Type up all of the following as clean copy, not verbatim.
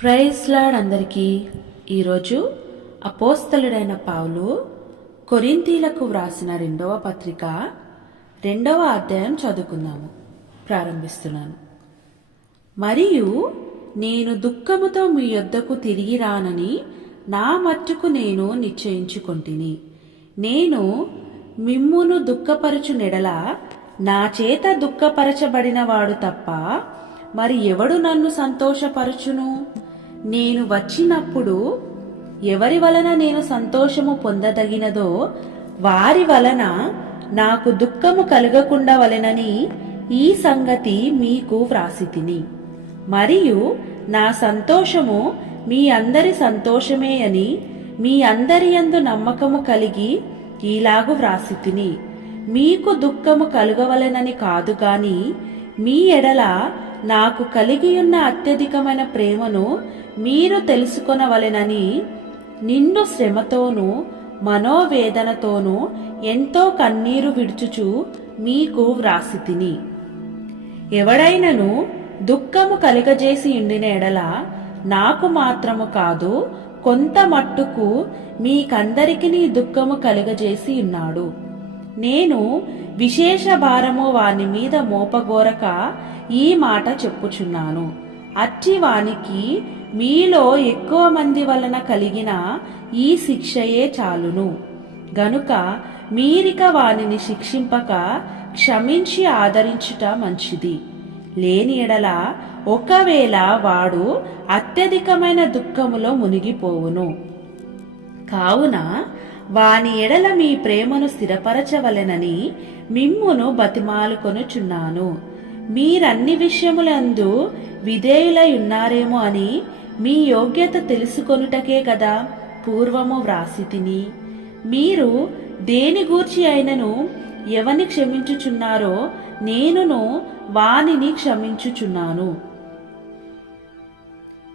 Praise lord అందరికీ. ఈరోజు అపోస్తలుడైన పౌలు కొరింథీలకు వ్రాసిన 2వ పత్రిక 2వ అధ్యాయం చదువుకుందాము. ప్రారంభిస్తున్నాను. మరియు నేను దుఃఖముతో మీ యొద్దకు తిరిగి రానని నా మట్టుకు నేను నిశ్చయించుకొంటిని. నేను మిమ్మును దుఃఖపరచు నెడల నా చేత దుఃఖపరచబడిన వాడు తప్ప మరి ఎవడు నన్ను సంతోషపరచును? నేను వచ్చినప్పుడు ఎవరి వలన నేను సంతోషము పొందదగినదో వారి వలన నాకు దుఃఖము కలగకుండా వలెనని ఈ సంగతి మీకు వ్రాసితిని. మరియు నా సంతోషము మీ అందరి సంతోషమే అని మీ అందరి యందు నమ్మకము కలిగి ఈలాగు వ్రాసితిని. మీకు దుఃఖము కలుగవలెనని కాదు గాని మీ ఎడల నాకు కలిగియున్న అత్యధికమైన ప్రేమను మీరు తెలుసుకొనవలెనని నిండు శ్రమతోనూ మనోవేదనతోనూ ఎంతో కన్నీరు విడుచుచు మీకు వ్రాసితిని. ఎవడైనను దుఃఖము కలుగజేసి ఉండిన ఎడల నాకు మాత్రము కాదు, కొంత మట్టుకు మీకందరికీ దుఃఖము కలుగజేసి ఉన్నాడు. నేను విశేష భారము వాని మీద మోపగోరక ఈ మాట చెప్పుచున్నాను. అట్టి వానికి మీలో ఎక్కువ మంది వలన కలిగిన ఈ శిక్షయే చాలును. గనుక మీరిక వానిని శిక్షింపక క్షమించి ఆదరించుట మంచిది. లేని ఎడల ఒకవేళ వాడు అత్యధికమైన దుఃఖములో మునిగిపోవును. కావున వాని ఎడల మీ ప్రేమను స్థిరపరచవలెనని మిమ్మును బతిమాలుకొనుచున్నాను. మీరన్ని విషయములందు విధేయులై ఉన్నారేమో అని మీ యోగ్యత తెలుసుకొనుటకే కదా పూర్వము వ్రాసితిని. మీరు దేని గూర్చి అయినను ఎవని క్షమించుచున్నారో నేనును వానిని క్షమించుచున్నాను.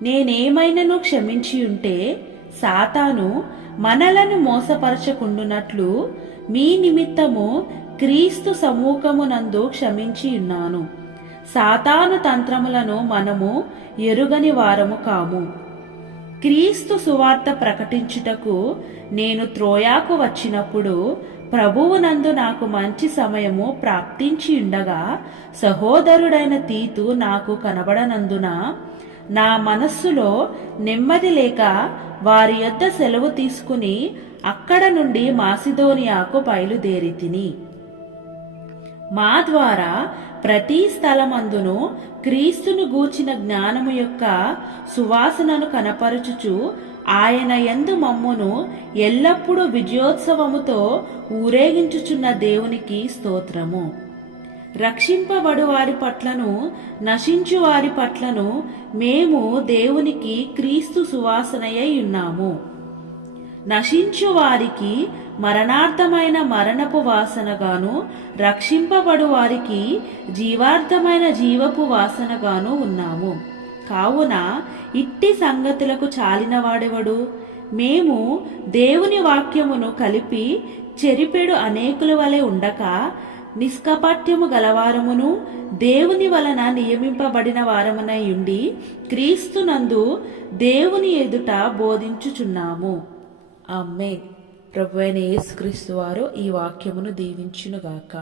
నేనేమైనను క్షమించి ఉంటే సాతాను మనలను మోసపరచకుండునట్లు మీ నిమిత్తము క్రీస్తు సమ్ముఖమునందు క్షమించి ఉన్నాను. సాతాను తంత్రములను మనము ఎరుగని వారము కాము. క్రీస్తు సువార్త ప్రకటించుటకు నేను త్రోయాకు వచ్చినప్పుడు ప్రభువునందు నాకు మంచి సమయము ప్రాప్తించి ఉండగా సహోదరుడైన తీతు నాకు కనబడనందున నా మనస్సులో నెమ్మది లేక వారి యొద్ద సెలవు తీసుకుని అక్కడ నుండి మాసిదోనియాకు బయలుదేరితిని. మా ద్వారా ప్రతి స్థలమందును క్రీస్తును గూర్చిన జ్ఞానము యొక్క సువాసనను కనపరచుచు ఆయన యందు మమ్మును ఎల్లప్పుడూ విజయోత్సవముతో ఊరేగించుచున్న దేవునికి స్తోత్రము. రక్షింపబడు వారి పట్లను నశించు వారి పట్లను మేము దేవునికి క్రీస్తు సువాసనయై ఉన్నాము. నశించు వారికి మరణార్థమైన మరణపు వాసనగాను, రక్షింపబడు వారికి జీవార్థమైన జీవపు వాసనగాను ఉన్నాము. కావున ఇట్టి సంగతులకు చాలినవాడెవడు? మేము దేవుని వాక్యమును కలిపి చెరిపెడు అనేకుల వలె ఉండక నిష్కపట్యము గలవారమును దేవుని వలన నియమింపబడిన వారమునై ఉండి క్రీస్తునందు దేవుని ఎదుట బోధించుచున్నాము. ఆమేన్. ప్రభువైన యేసుక్రీస్తు వారు ఈ వాక్యమును దీవించునుగాక.